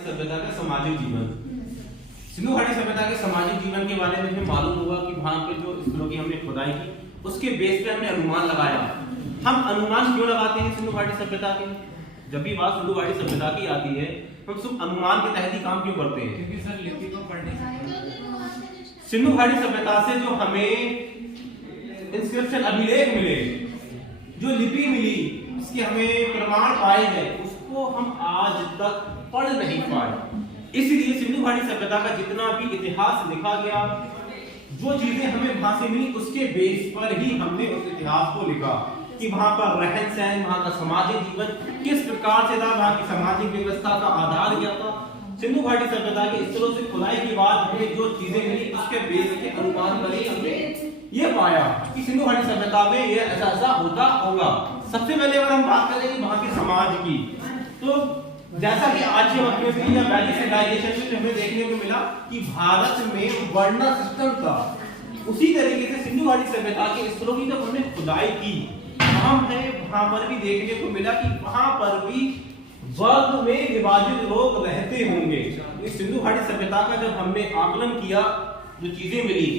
सभ्यता का सामाजिक जीवन। सिंधु घाटी सभ्यता के सामाजिक जीवन के बारे में हमें मालूम हुआ कि वहां पे जो स्थलों की हमने खुदाई की उसके बेस पे हमने अनुमान लगाया। हम अनुमान क्यों लगाते हैं सिंधु घाटी सभ्यता के? जब भी बात सिंधु घाटी सभ्यता की आती है हम सब अनुमान के तहत ही काम क्यों करते हैं? क्योंकि सर लिपि को पढ़ने से सिंधु घाटी सभ्यता से जो हमें इंस्क्रिप्शन अभिलेख मिले, जो लिपि मिली, इसके हमें प्रमाण पाए गए, उसको हम आज तक पढ़ नहीं पाए। इसलिए सिंधु घाटी सभ्यता का जितना भी इतिहास लिखा गया, जो चीजें हमें वहां से मिली, उसके बेस पर ही हमने उस इतिहास को लिखा कि वहां पर रहन सहन, वहां का सामाजिक जीवन किस प्रकार से था, वहां की सामाजिक व्यवस्था का आधार क्या था। सिंधु घाटी सभ्यता के स्थलों से खुदाई के बाद हमें जो चीजें मिली उसके बेस के अनुमान पर ही हमने ये पाया कि सिंधु घाटी सभ्यता में ये ऐसा होता होगा। सबसे पहले अगर हम बात करें वहां के समाज की, तो जैसा कि आज या वैली सिविलाइजेशन में हमें देखने को मिला कि भारत में वर्ण सिस्टम था, उसी तरीके से सिंधु घाटी सभ्यता के स्थलों की जब हमने खुदाई की वहां पर भी देखने को मिला कि वहां पर भी वर्ग में विभाजित लोग रहते होंगे। इस सिंधु घाटी सभ्यता का जब हमने आकलन किया, जो चीजें मिली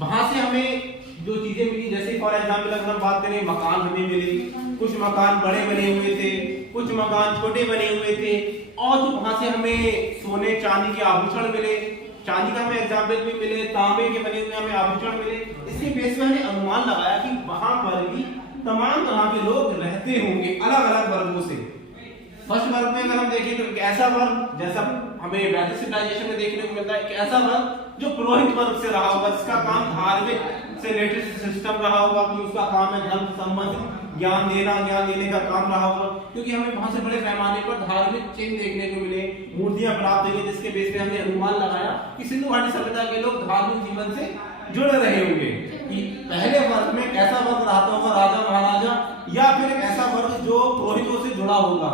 वहां से हमें जो चीजें मिली, जैसे फॉर एग्जांपल अगर हम बात करें, मकान हमें मिले, कुछ मकान बड़े बने हुए थे, कुछ मकान छोटे बने हुए थे, और जो वहां से हमें सोने चांदी के आभूषण मिले, चांदी का हमें एग्जाम्पल भी मिले, तांबे के बने हुए हमें आभूषण मिले। इसके बेस पे हमने अनुमान लगाया कि वहां पर भी तमाम तरह के लोग रहते होंगे अलग अलग वर्गों से। फर्स्ट वर्ग में अगर हम देखें तो एक ऐसा वर्ग जैसा हमें वैदिक सिविलाइजेशन में देखने को मिलता है, एक ऐसा वर्ग जो पुरोहित वर्ग से रहा होगा, जिसका काम धार्मिक से रिलेटेड सिस्टम रहा होगा, कि उसका काम है धर्म संबंधित ज्ञान देना, ज्ञान देने का काम रहा होगा। क्योंकि हमें वहां से बड़े पैमाने पर धार्मिक चिन्ह देखने को मिले, मूर्तियां प्राप्त हुई, जिसके बेस पे हमने अनुमान लगाया कि सिंधु घाटी सभ्यता के लोग धार्मिक जीवन से जुड़ रहे होंगे। कि पहले वर्ग में ऐसा वर्ग रहता होगा राजा महाराजा, या फिर एक ऐसा वर्ग जो पुरोहितों से जुड़ा होगा।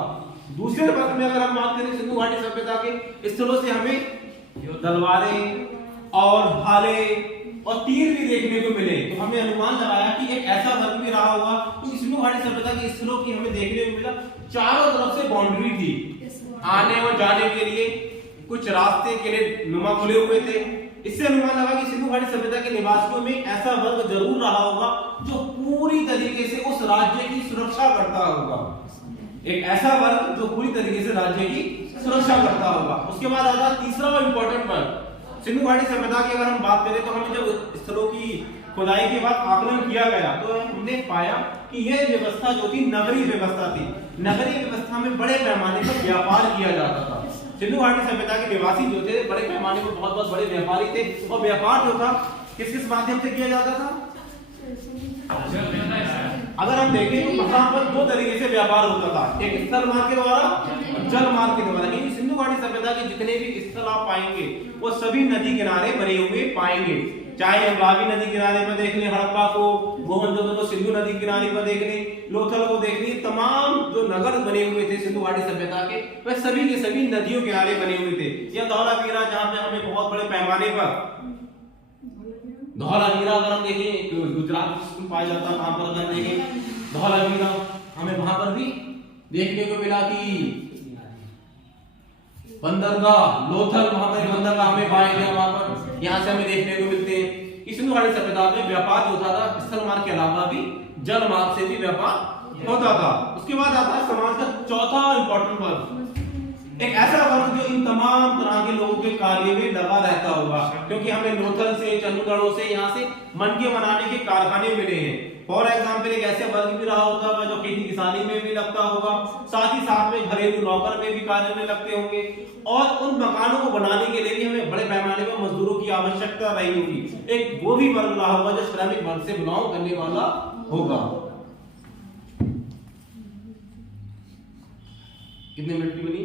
दूसरे वर्ग में अगर हम बात करें सिंधु घाटी सभ्यता के स्थलों से हमें तलवारें और भाले और तीर भी देखने को मिले, तो हमने अनुमान लगाया कि एक ऐसा वर्ग भी रहा होगा। तो सिंधु घाटी सभ्यता के स्थलों की हमें देखने को मिला चारों तरफ से बाउंड्री थी, आने और जाने के लिए कुछ रास्ते के लिए नुमा खुले हुए थे। इससे अनुमान लगा कि सिंधु घाटी सभ्यता के निवासियों में ऐसा वर्ग जरूर रहा होगा जो पूरी तरीके से उस राज्य की सुरक्षा करता होगा, एक ऐसा वर्ग जो पूरी तरीके से राज्य की सुरक्षा करता होगा। उसके बाद आता तीसरा और इंपॉर्टेंट वर्ग सिंधु घाटी सभ्यता की अगर हम बात करें, तो हमें जब स्थलों की खुदाई के बाद आकलन किया गया तो हमने पाया कि यह व्यवस्था जो थी नगरीय व्यवस्था थी। नगरीय व्यवस्था में बड़े पैमाने पर व्यापार किया जाता था। सिंधु घाटी सभ्यता के निवासी जो थे बड़े पैमाने पर बहुत बड़े व्यापारी थे, और व्यापार जो था किस किस माध्यम से किया जाता था? अगर हम देखें तो वहां पर दो तरीके से व्यापार होता था, एक स्थल मार्ग के द्वारा और जल मार्ग के द्वारा। क्योंकि सिंधु घाटी सभ्यता के जितने भी स्थल आप पाएंगे वो सभी नदी किनारे बने हुए पाएंगे। चाहे हम रावी नदी किनारे पर देख लें, हड़प्पा को, मोहनजोदड़ो सिंधु नदी किनारे पर देख लें, लोथल को देख लें, तमाम जो नगर बने हुए थे सिंधु घाटी सभ्यता के, वह सभी के सभी नदियों किनारे बने हुए थे। या धौलावीरा, जहाँ पे हमें बहुत बड़े पैमाने पर धौलावीरा अगर हम देखें गुजरात में पाया जाता है, वहां पर अगर देखें धौलावीरा, हमें वहां पर भी देखने को मिला कि बंदरगाह लोथल, वहां पर बंदरगाह हमें पाए गए, वहां पर यहाँ से हमें देखने को मिलते हैं कि सिंधु घाटी सभ्यता में व्यापार होता था, स्थल मार्ग के अलावा भी जल मार्ग से भी व्यापार होता था। उसके बाद आता है समाज का चौथा इंपॉर्टेंट वर्ग, एक ऐसा वर्ग जो इन तमाम तरह के लोगों के कार्य में लगा रहता होगा। क्योंकि हमें लोथल से, चंद्रगढ़ों से, यहाँ से मनके बनाने के कारखाने मिले हैं। फॉर एग्जाम्पल एक ऐसे वर्ग भी रहा होता होगा जो खेती किसानी में भी लगता होगा, साथ ही साथ में घरेलू नौकर में भी कार्य में लगते होंगे, और उन मकानों को बनाने के लिए भी हमें बड़े पैमाने पर मजदूरों की आवश्यकता रही होगी। एक वो भी वर्ग रहा होगा जो श्रमिक वर्ग से बिलोंग करने वाला होगा। कितने मिनट की बनी?